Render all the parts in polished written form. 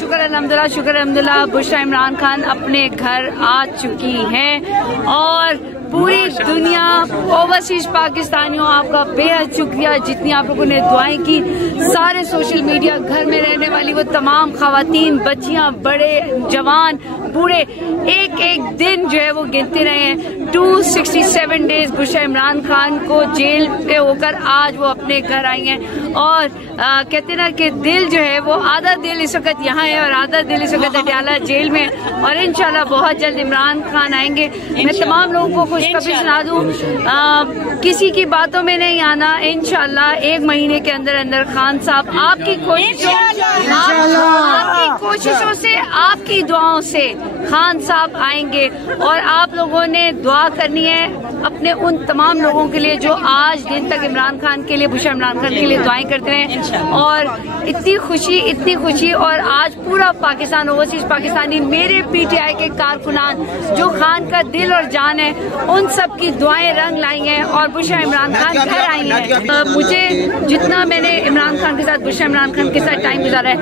शुक्र अल्हम्दुलिल्लाह बुशरा इमरान खान अपने घर आ चुकी हैं और पूरी दुनिया ओवरसीज पाकिस्तानियों आपका बेहद शुक्रिया जितनी आप लोगों ने दुआएं की। सारे सोशल मीडिया घर में रहने वाली वो तमाम खवातीन, बच्चियां, बड़े, जवान, बूढ़े एक एक दिन जो है वो गिनते रहे हैं। 267 डेज बुशरा इमरान खान को जेल पे होकर आज वो अपने घर आई हैं और कहते ना कि दिल जो है वो आधा दिल इस वक्त यहाँ है और आधा दिल इस वक्त अडयाला जेल में और इंशाल्लाह बहुत जल्द इमरान खान आएंगे। मैं तमाम लोगों को खुशखबरी सुना दूं, किसी की बातों में नहीं आना, इंशाल्लाह 1 महीने के अंदर अंदर खान साहब आपकी कोशिशों से, आपकी दुआओं से खान साहब आएंगे और आप लोगों ने दुआ करनी है अपने उन तमाम लोगों के लिए जो आज दिन तक इमरान खान के लिए, बुशरा इमरान खान के लिए दुआएं करते हैं। और इतनी खुशी और आज पूरा पाकिस्तान, ओवरसीज पाकिस्तानी, मेरे पीटीआई के कारकुनान जो खान का दिल और जान है, उन सब की दुआएं रंग लाई हैं और बुशरा इमरान खान घर आई हैं। मुझे जितना मैंने इमरान खान के साथ, बुशरा इमरान खान के साथ टाइम गुजारा है,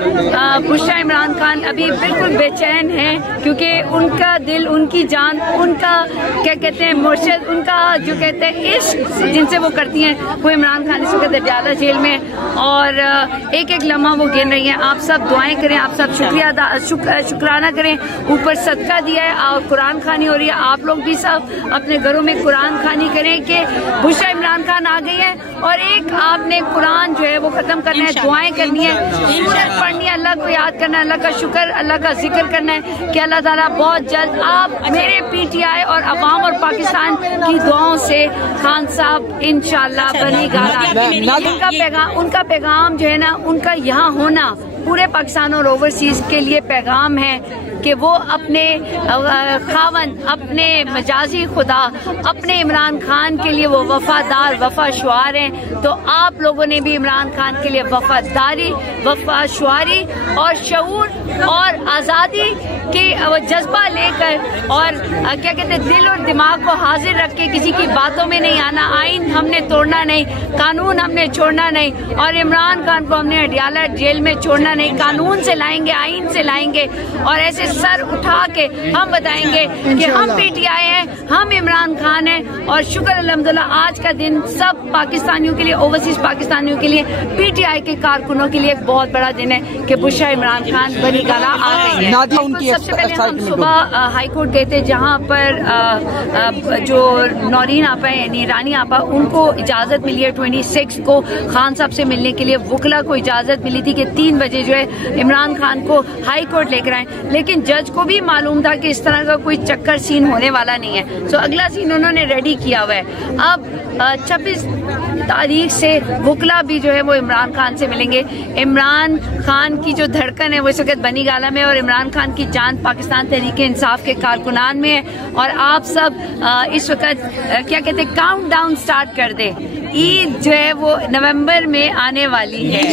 बुशरा इमरान खान अभी बिल्कुल बेचैन है क्योंकि उनका दिल, उनकी जान, उनका क्या कहते हैं मुर्शिद, उनका जो कहते हैं इश्क जिनसे वो करती हैं, वो इमरान खान इस वक्त अडयाला जेल में और एक एक लम्हा वो गिन रही हैं। आप सब दुआएं करें, आप सब शुक्राना करें, ऊपर सदका दिया है और कुरान खानी हो रही है। आप लोग भी सब अपने घरों में कुरान खानी करें कि बुशरा इमरान खान आ गई है और एक आपने कुरान जो है वो खत्म करना है, दुआएं करनी है, पढ़नी है, अल्लाह को याद करना है, अल्लाह का शुक्र, अल्लाह का जिक्र करना है कि अल्लाह ताला बहुत जल्द आप मेरे पीटीआई और अवाम और पाकिस्तान की दुआओं से खान साहब इंशाल्लाह बनी गाला। उनका पैगाम जो है ना, उनका यहाँ होना पूरे पाकिस्तान और ओवरसीज के लिए पैगाम है कि वो अपने खावन, अपने मजाजी खुदा, अपने इमरान खान के लिए वो वफादार, वफाशुआर हैं। तो आप लोगों ने भी इमरान खान के लिए वफादारी, वफाशुआरी और शऊर और आज़ादी के जज्बा लेकर और क्या कहते हैं दिल और दिमाग को हाजिर रख के किसी की बातों में नहीं आना। आइन हमने तोड़ना नहीं, कानून हमने छोड़ना नहीं और इमरान खान को हमने अडयाला जेल में छोड़ना नहीं। कानून से लाएंगे, आइन से लाएंगे और ऐसे सर उठा के हम बताएंगे कि हम पीटीआई हैं, हम इमरान खान हैं। और शुक्र अल्हम्दुलिल्लाह आज का दिन सब पाकिस्तानियों के लिए, ओवरसीज पाकिस्तानियों के लिए, पीटीआई के कारकुनों के लिए एक बहुत बड़ा दिन है कि बुशरा इमरान खान बनी गाला आ गई है। सबसे पहले हम सुबह हाई कोर्ट गए थे जहाँ पर जो नौरीन आपा है यानी रानी आपा, उनको इजाजत मिली है 26 को खान साहब से मिलने के लिए। वुकला को इजाजत मिली थी कि 3 बजे जो है इमरान खान को हाई कोर्ट लेकर आए, लेकिन जज को भी मालूम था कि इस तरह का कोई चक्कर सीन होने वाला नहीं है। सो अगला सीन उन्होंने रेडी किया हुआ है। अब 26 तारीख से वुकला भी जो है वो इमरान खान से मिलेंगे। इमरान खान की जो धड़कन है वो इस वक्त बनी गाला में और इमरान खान की जान पाकिस्तान तहरीक इंसाफ के कारकुनान में है। और आप सब इस वक्त क्या कहते हैं काउंट डाउन स्टार्ट कर दे। ईद जो है वो नवंबर में आने वाली है।